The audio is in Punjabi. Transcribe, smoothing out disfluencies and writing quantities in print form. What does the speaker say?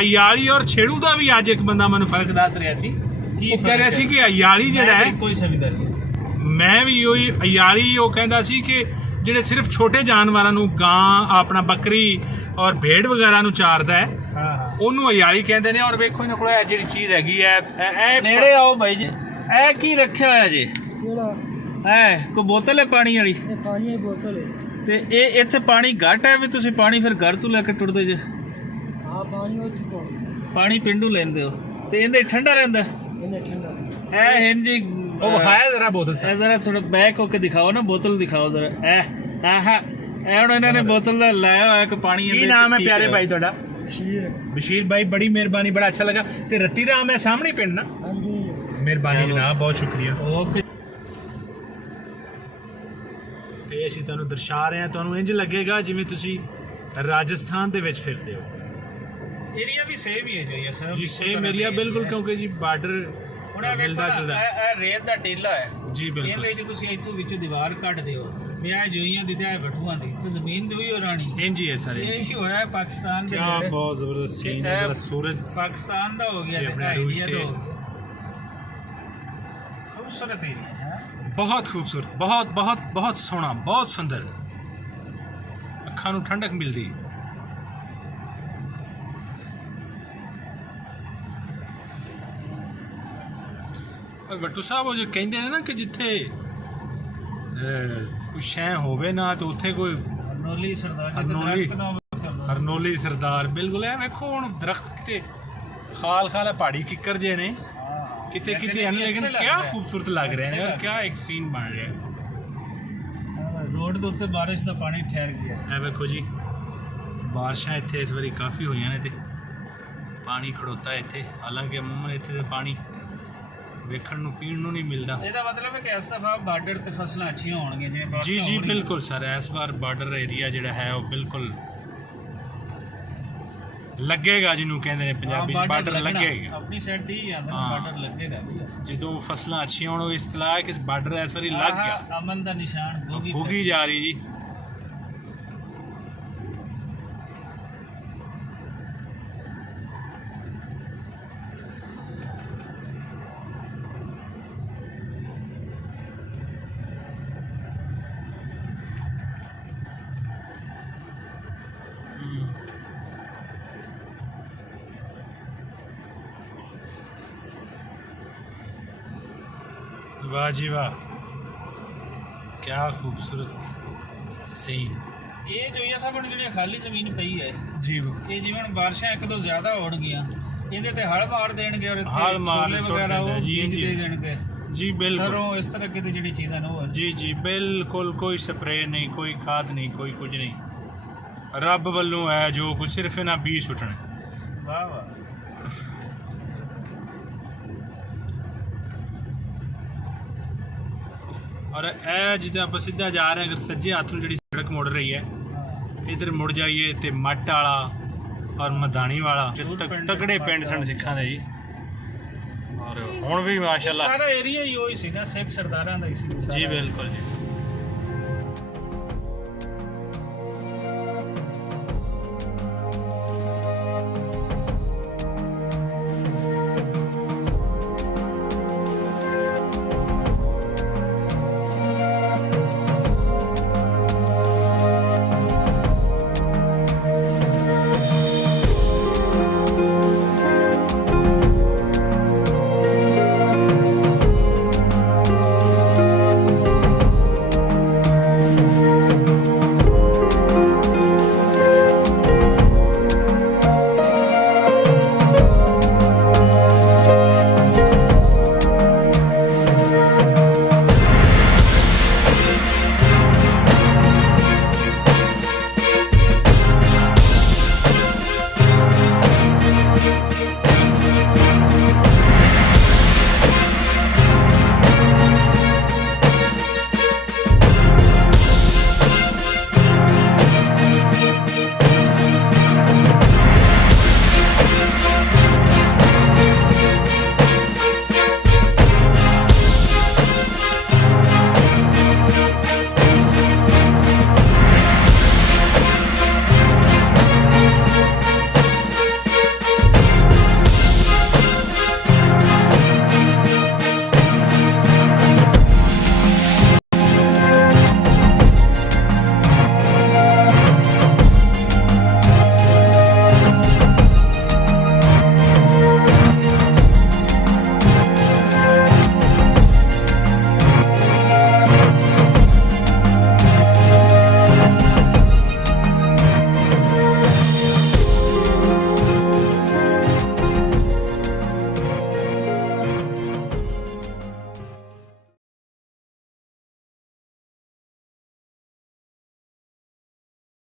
ਅਯਾਲੀ ਔਰ ਛੇੜੂ ਦਾ ਵੀ ਅੱਜ ਇੱਕ ਬੰਦਾ ਮੈਨੂੰ ਫਰਕ ਦੱਸ ਰਿਹਾ ਸੀ। ਉਹ ਕਹਿ ਰਿਹਾ ਸੀ ਕਿ ਅਯਾਲੀ ਜਿਹੜਾ ਹੈ ਕੋਈ ਸਮਝਦਾਰੀ ਮੈਂ ਵੀ ਉਹੀ ਅਯਾਲੀ ਉਹ ਕਹਿੰਦਾ ਸੀ ਕਿ ਜਿਹੜੇ ਸਿਰਫ ਛੋਟੇ ਜਾਨਵਰਾਂ ਨੂੰ ਗਾਂ ਆਪਣਾ ਬੱਕਰੀ ਔਰ ਭੇਡ ਵਗੈਰਾ ਨੂੰ ਚਾਰਦਾ ਹੈ ਉਹਨੂੰ ਅਯਾਲੀ ਕਹਿੰਦੇ ਨੇ। ਔਰ ਵੇਖੋ ਇਹਨਾਂ ਕੋਲ ਇਹ ਜਿਹੜੀ ਚੀਜ਼ ਹੈਗੀ ਹੈ ਇਹ ਨੇੜੇ ਆਓ ਬਾਈ ਜੀ। ਇਹ ਕੀ ਰੱਖਿਆ ਹੋਇਆ ਜੀ? ਕਿਹੜਾ ਕੋਈ ਬੋਤਲ ਹੈ ਪਾਣੀ ਵਾਲੀ? ਇਹ ਪਾਣੀ ਦੀ ਬੋਤਲ ਹੈ। ਤੇ ਇਹ ਇੱਥੇ ਪਾਣੀ ਘੱਟ ਹੈ ਵੀ ਤੁਸੀਂ ਪਾਣੀ ਫਿਰ ਘਰ ਤੋਂ ਲੈ ਕੇ ਟੁੱਟਦੇ ਜੇ? ਹਾਂ ਪਾਣੀ ਉੱਥੇ ਪਾਣੀ ਪਿੰਡੂ ਲੈਂਦੇ ਹੋ ਤੇ ਇਹਦੇ ਠੰਡਾ ਰਹਿੰਦਾ? ਇਹਨੇ ਠੰਡਾ ਇਹ ਹਿੰਜੀ ਉਹ ਹੈ ਜ਼ਰਾ ਬੋਤਲ ਇਹ ਜ਼ਰਾ ਥੋੜਾ ਬੈਕ ਹੋ ਕੇ ਦਿਖਾਓ ਨਾ, ਬੋਤਲ ਦਿਖਾਓ ਜ਼ਰਾ। ਇਹ ਹੁਣ ਇਹਨਾਂ ਨੇ ਬੋਤਲ ਦਾ ਲਾਇਆ ਹੋਇਆ ਕਿ ਪਾਣੀ। ਕੀ ਨਾਮ ਹੈ ਪਿਆਰੇ ਭਾਈ ਤੁਹਾਡਾ? ਬਸ਼ੀਰ। ਬਸ਼ੀਰ ਭਾਈ ਬੜੀ ਮਿਹਰਬਾਨੀ, ਬੜਾ ਅੱਛਾ ਲੱਗਾ। ਤੇ ਰੱਤੀ ਦਾ ਆਮ ਹੈ ਸਾਹਮਣੇ ਪਿੰਡ ਨਾ? ਹਾਂਜੀ ਮਿਹਰਬਾਨੀ ਜਨਾਬ, ਬਹੁਤ ਸ਼ੁਕਰੀਆ। ਓਕੇ। ਇਹ ਅਸੀਂ ਤੁਹਾਨੂੰ ਦਰਸਾ ਰਹੇ ਹਾਂ, ਤੁਹਾਨੂੰ ਇੰਜ ਲੱਗੇਗਾ ਜਿਵੇਂ ਤੁਸੀਂ ਰਾਜਸਥਾਨ ਦੇ ਵਿੱਚ ਫਿਰਦੇ ਹੋ। ਏਰੀਆ ਵੀ ਸੇਮ ਹੀ ਹੈ ਜੋ ਇਹ ਸਰ ਜੀ ਸੇਮ ਏਰੀਆ ਬਿਲਕੁਲ, ਕਿਉਂਕਿ ਜੀ ਬਾਰਡਰ ਮਿਲਦਾ ਜੁਲਦਾ। ਇਹ ਰੇਤ ਦਾ ਟੇਲਾ ਹੈ ਜੀ ਬਿਲਕੁਲ। ਇਹਦੇ ਵਿੱਚ ਤੁਸੀਂ ਇੱਥੋਂ ਵਿੱਚੋਂ ਦੀਵਾਰ ਕੱਢਦੇ ਹੋ ਵੀ ਇਹ ਜੋਈਆਂ ਦੀ ਤੇ ਇਹ ਬਟੂਆਂ ਦੀ ਤੇ ਜ਼ਮੀਨ ਦੀ ਹੋਈ ਹੋ ਰਾਣੀ। ਇੰਜ ਹੀ ਹੈ ਸਾਰੇ। ਇਹ ਹੀ ਹੋਇਆ ਪਾਕਿਸਤਾਨ ਦੇ ਕਿਆ ਬਹੁਤ ਜ਼ਬਰਦਸਤ ਸੀਨ ਹੈ। ਸੂਰਜ ਪਾਕਿਸਤਾਨ ਦਾ ਹੋ ਗਿਆ ਤੇ ਆਪਣੇ ਇੰਡੀਆ ਦਾ ਰੂਟ ਹੋ ਗਿਆ। ਖੂਬਸੂਰਤ ਏਰੀਆ ਹੈ, ਬਹੁਤ ਖੂਬਸੂਰਤ, ਬਹੁਤ ਬਹੁਤ ਬਹੁਤ ਸੋਹਣਾ, ਬਹੁਤ ਸੁੰਦਰ, ਅੱਖਾਂ ਨੂੰ ਠੰਡਕ ਮਿਲਦੀ। ਵੱਟੂ ਸਾਹਿਬ ਉਹ ਜੋ ਕਹਿੰਦੇ ਨੇ ਨਾ ਕਿ ਜਿੱਥੇ ਕੋਈ ਸ਼ੈ ਹੋਵੇ ਨਾ ਤੇ ਉੱਥੇ ਕੋਈ ਹਰਨੋਲੀ ਸਰਦਾਰ ਜੀ ਹਰਨੋਲੀ ਦਰਖਤ ਨਾ ਹੋਵੇ। ਹਰਨੋਲੀ ਸਰਦਾਰ ਬਿਲਕੁਲ ਹੈ। ਵੇਖੋ ਹੁਣ ਦਰਖਤ ਕਿਤੇ ਖਾਲ ਖਾਲ ਹੈ, ਪਹਾੜੀ ਕਿੱਕਰ ਜੇ ਨੇ ਕਿਤੇ ਕਿਤੇ ਹਨ, ਲੇਕਿਨ ਕਿਆ ਖੂਬਸੂਰਤ ਲੱਗ ਰਹੇ ਨੇ ਯਾਰ, ਕਿਆ ਇੱਕ ਸੀਨ ਬਣ ਰਿਹਾ ਹੈ। ਰੋਡ ਦੇ ਉੱਤੇ ਬਾਰਿਸ਼ ਦਾ ਪਾਣੀ ਠਹਿਰ ਗਿਆ। ਇਹ ਵੇਖੋ ਜੀ ਬਾਰਿਸ਼ਾਂ ਇੱਥੇ ਇਸ ਵਾਰੀ ਕਾਫੀ ਹੋਈਆਂ ਨੇ ਤੇ ਪਾਣੀ ਖੜੋਤਾ ਇੱਥੇ, ਹਾਲਾਂਕਿ ਅਮੂਮਨ ਇੱਥੇ ਤੇ ਪਾਣੀ ਵੇਖਣ ਨੂੰ ਪੀਣ ਨੂੰ ਨਹੀਂ ਮਿਲਦਾ। ਇਹਦਾ ਮਤਲਬ ਹੈ ਕਿ ਇਸ ਦਫਾ ਬਾਰਡਰ ਤੇ ਫਸਲਾਂ ਅੱਛੀਆਂ ਹੋਣਗੀਆਂ ਜਿਵੇਂ ਜੀ ਜੀ ਬਿਲਕੁਲ ਸਰ, ਇਸ ਵਾਰ ਬਾਰਡਰ ਏਰੀਆ ਜਿਹੜਾ ਹੈ ਉਹ ਬਿਲਕੁਲ ਲੱਗੇਗਾ, ਜਿਹਨੂੰ ਕਹਿੰਦੇ ਨੇ ਪੰਜਾਬੀ ਚ ਬਾਰਡਰ ਲੱਗੇਗਾ। ਆਪਣੀ ਸਾਈਡ ਤੇ ਹੀ ਆਂਦਾ ਬਾਰਡਰ ਲੱਗੇਗਾ। ਜਦੋਂ ਫਸਲਾਂ ਅੱਛੀਆਂ ਹੋਣ, ਇਸ ਤਲਾਕ ਕਿ ਬਾਰਡਰ ਇਸ ਵਾਰੀ ਲੱਗ ਗਿਆ। ਅਮਨ ਦਾ ਨਿਸ਼ਾਨ ਭੁੱਗੀ ਜਾ ਰਹੀ ਜੀ। वाह जी वाह, क्या खूबसूरत सीन। ਇਹ ਜੋ ਇਹ ਸਭ ਜਿਹੜੀ ਖਾਲੀ ਜ਼ਮੀਨ ਪਈ ਹੈ ਜੀ ਇਹ ਜਿਵੇਂ ਹੁਣ ਬਾਰਿਸ਼ਾਂ ਇੱਕ ਦੋ ਜ਼ਿਆਦਾ ਹੋਣਗੀਆਂ ਇਹਦੇ ਤੇ ਹਲ ਮਾਰ ਦੇਣਗੇ ਔਰ ਹਲ ਮਾਰ ਛੋਲੇ ਵਗੈਰਾ ਉਹ ਬੀਜ ਦੇ ਦੇਣਗੇ। जी बिल्कुल ਸਰੋਂ ਇਸ ਤਰ੍ਹਾਂ ਦੀ ਜਿਹੜੀ ਚੀਜ਼ਾਂ ਨੇ ਉਹ जी जी बिल्कुल, कोई स्प्रे नहीं, कोई खाद नहीं, कोई कुछ नहीं, रब वालों है जो कुछ, सिर्फ इन्हें बीज सुटने। ਵਾਹ ਵਾਹ। और ਇਹ ਜਿੱਦਾਂ ਆਪਾਂ ਸਿੱਧਾ ਜਾ ਰਹੇ ਹਾਂ, ਅਗਰ ਸੱਜੇ ਹੱਥ ਨੂੰ ਜਿਹੜੀ ਸੜਕ ਮੁੜ ਰਹੀ ਹੈ, ਇਧਰ ਮੁੜ ਜਾਈਏ ਤੇ ਮੱਟ ਵਾਲਾ ਔਰ ਮਦਾਨੀ ਵਾਲਾ ਤਕੜੇ ਪਿੰਡ ਸਨ ਸਿੱਖਾਂ ਦੇ ਜੀ। ਔਰ ਹੁਣ ਵੀ ਮਾਸ਼ਾਅੱਲਾ ਸਾਰਾ ਏਰੀਆ ਹੀ ਉਹੀ ਸੀਗਾ, ਸਿੱਖ ਸਰਦਾਰਾਂ ਦਾ ਹੀ ਸੀ। ਜੀ ਬਿਲकुल ਜੀ।